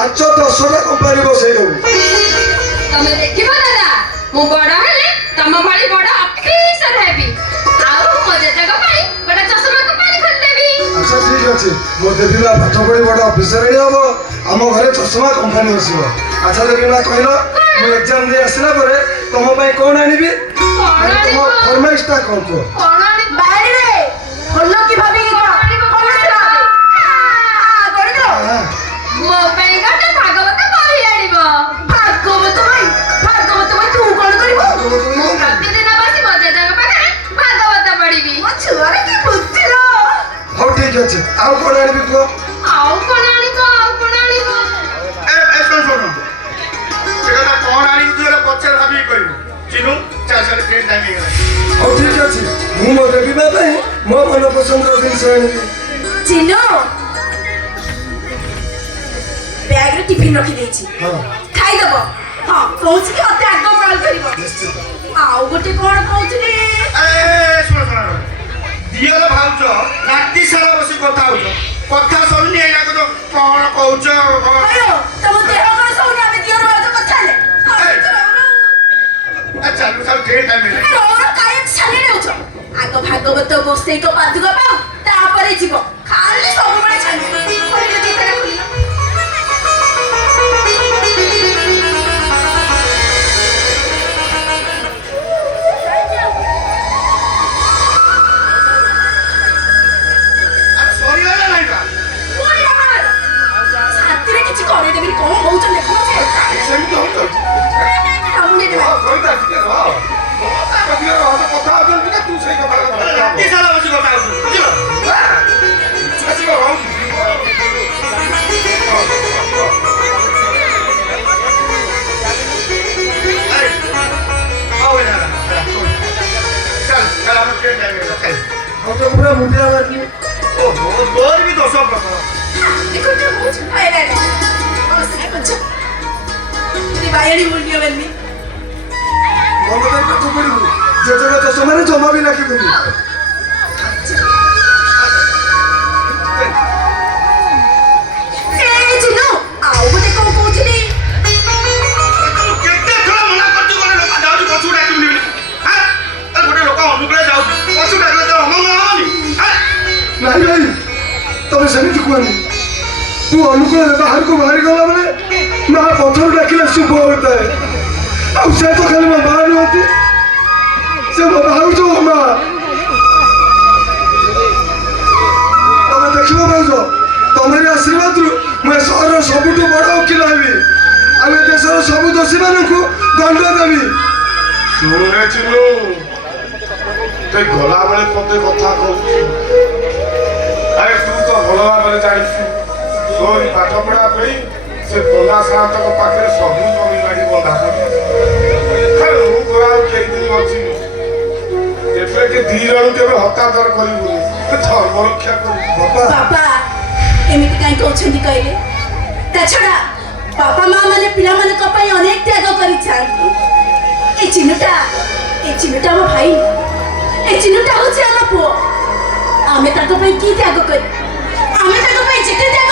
ପାଞ୍ଚ 10ଟା କମ୍ପାନୀ ବସେଇ ଦେବୁ। ତମେ ଦେଖିବ ଦାଦା, ମୁଁ ବଡ ହେଲେ ତମ ଭଳି ବଡ ଅଫିସର ହେବି। ଆଉ ମୋ ଜେଜେଙ୍କ ପାଇଁ ଗୋଟେ ଚଷମା କମ୍ପାନୀ ଖୋଲିଦେବି। ଆଚ୍ଛା ଠିକ ଅଛି, ମୋ ଦେବୀମା ପାଠ ପଢି ବଡ ଅଫିସର ହବ, ଆମ ଘରେ ଚଷମା କମ୍ପାନୀ ବସିବ। ଆଚ୍ଛା ଦେବୀମା କହିଲ, ମୁଁ ଏକ୍ଜାମ ଦେଇ ଆସିଲା ପରେ ତମ ପାଇଁ କଣ ଆଣିବି? ତମ ଫରମାଇଶଟା କଣ କୁହ? ବାଡ଼ିରେ ଭଲ କି ଭାବିକି ମୋ ପାଇଁ ଗୋଟେ ଭାଗବତ ବହି ଆଣିବ। ଭାଗବତ ଭାଇ ତୁ କଣ କରିବୁ? ମୁଁ ପ୍ରତିଦିନ ବସି ମୋ ଜେଜେଙ୍କ ପାଖରେ ଭାଗବତ ପଢିବି। ମୋ ଛୁଆର କି ବୁଦ୍ଧି ଲୋ। ହଉ ଠିକ ଅଛି, ଆଉ କଣ ଆଣିବି କୁହ? ଆଉ କଣ ଆଣିବ? ଶୁଣ ସେ କଥା କଣ ଆଣିବୁ ତୁ ପଛରେ ଭାବିକି କହିବୁ। ଚିନୁ ଚାଲ ଚାଲ ଟ୍ରେନ୍ ଟାଇମ୍ ହେଇଗଲା। ହଉ ଠିକ ଅଛି, ମୁଁ ମୋ ଦେବୀମା ପାଇଁ ମୋ ମନ ପସନ୍ଦର ଜିନିଷ ଆଣିବି। ଚିନୁ ବ୍ୟାଗରେ ଟିଫିନ ରଖିଦେଇଛି, ହଁ ଖାଇଦବ। ହଁ କହୁଛି କି ମତେ ଆଗ କଲ୍ କରିବ। ନିଶ୍ଚିତ। ଆଉ ଗୋଟେ କଣ କହୁଥିଲି? ଶୁଣ ଦିଅର ଭାଉଜ ରାତି ସାରା ବସି କଥା ହଉଛ, କଥା ସରୁନି ଏଇନା କଣ କହୁଛ? ହ୍ୟାଲୋ, ତମ ଦେହ କଣ ଶୋଉନି? ଆମେ ଦିଅର ଭାଉଜ କଥା ହେଲେ ଚାଲୁ ଚାଲୁ ଟ୍ରେନ୍ ଟାଇମ୍ ହେଇଗଲା। ଆଗ ଭାଗବତ ବସେଇକ ପାଦୁକ ପାଉ, ତାପରେ ଯିବ। ଖାଲି ସବୁବେଳେ ଛାଡି ସରିଗଲା ନାଇଁ ବା ଶାନ୍ତିରେ କିଛି କରେଇଦେବି। କଣ ହଉଛ ଦେଖ ସେମିତି ହଉଛ କଥା ହଉଛନ୍ତି ନା ତୁ ସେଇ କଥା ରାତି ସାରା ବସି କଥା ହଉଛୁ ବୁଝିଲ? ପୁରା ମୁଣ୍ଡିଆ ମାରିଲି। ତୋର ବି ଦୋଷ ପ୍ରଥମ ବାୟଣୀ ମୁଣ୍ଡିଆ ମାରିନି। ଭଲ ପାଇଁ ପାଠ ପଢିବୁ, ଜେଜେଙ୍କ ଚଷମାରେ ଜମା ବି ଲାଗିବୁନି। ଆଉ ଗୋଟେ କଣ କହୁଥିଲି? କେତେ ଥର ମନା କରୁଛୁ ଗୋଟେ ଲୋକ ଯାଉଛି ପଛକୁ ଡାକିବୁନି ବୋଲି। ଗୋଟେ ଲୋକ ଅନୁକୂଳେ ଯାଉଛି ପଛକୁ ଡାକିଲେ ତ ଅମଙ୍ଗଳ ହବନି। ନାଇଁ ଭାଇ, ତମେ ସେମିତି କୁହନି। ତୁ ଅନୁକୂଳରେ ବାହାରକୁ ବାହାରି ଗଲା ବେଳେ ମା ପଥର ଡାକିଲେ ଶୁଭ ହୋଇଥାଏ। ଆଉ ସେ ତ ଖାଲି ମୋ ମା ନୁହନ୍ତି, ସେ ମୋ ଭାଉଜ ମା। ତମେ ଦେଖିବ ଭାଉଜ, ତମରି ଆଶୀର୍ବାଦରୁ ମୁଁ ଏ ସହରର ସବୁଠୁ ବଡ ଓକିଲ ହେବି, ଆଉ ଏ ଦେଶର ସବୁ ଦୋଷୀମାନଙ୍କୁ ଦଣ୍ଡ ଦେବି। ଶୁଣେ ଚିନୁ, ଗଲାବେଳେ ପଦେ କଥା କହୁଛୁ। ଆରେ ତୁ ତ ଭଲ ଭାବରେ ଜାଣିଛୁ, ତୋରି ପାଠ ପଢା ପାଇଁ ସେ ପଣ୍ଡା ସାହେବଙ୍କ ପାଖରେ ସବୁ ଜମି ବାଡ଼ି ବନ୍ଧା କରିଛି। ମୁଁ ତ ଆଉ କେଇଦିନ ଅଛି, ଏବେ କି ଦି ଜଣ କେବେ ହତାଦର କରିବୁନି, ଧର୍ମ ରକ୍ଷା କରିବୁ। ବାପା ଏମିତି କାହିଁ କହୁଛନ୍ତି କହିଲେ? ତା ଛଡା ବାପା ମା ମାନେ ପିଲାମାନଙ୍କ ପାଇଁ ଅନେକ ତ୍ୟାଗ କରିଥାନ୍ତି। ଏ ଚିହ୍ନଟା ଆମ ଭାଇ, ଏ ଚିହ୍ନଟା ହଉଛି ଆମ ପୁଅ। ଆମେ ତାଙ୍କ ପାଇଁ କି ତ୍ୟାଗ କରି, ଆମେ ତାଙ୍କ ପାଇଁ ଯେତେ ତ୍ୟାଗ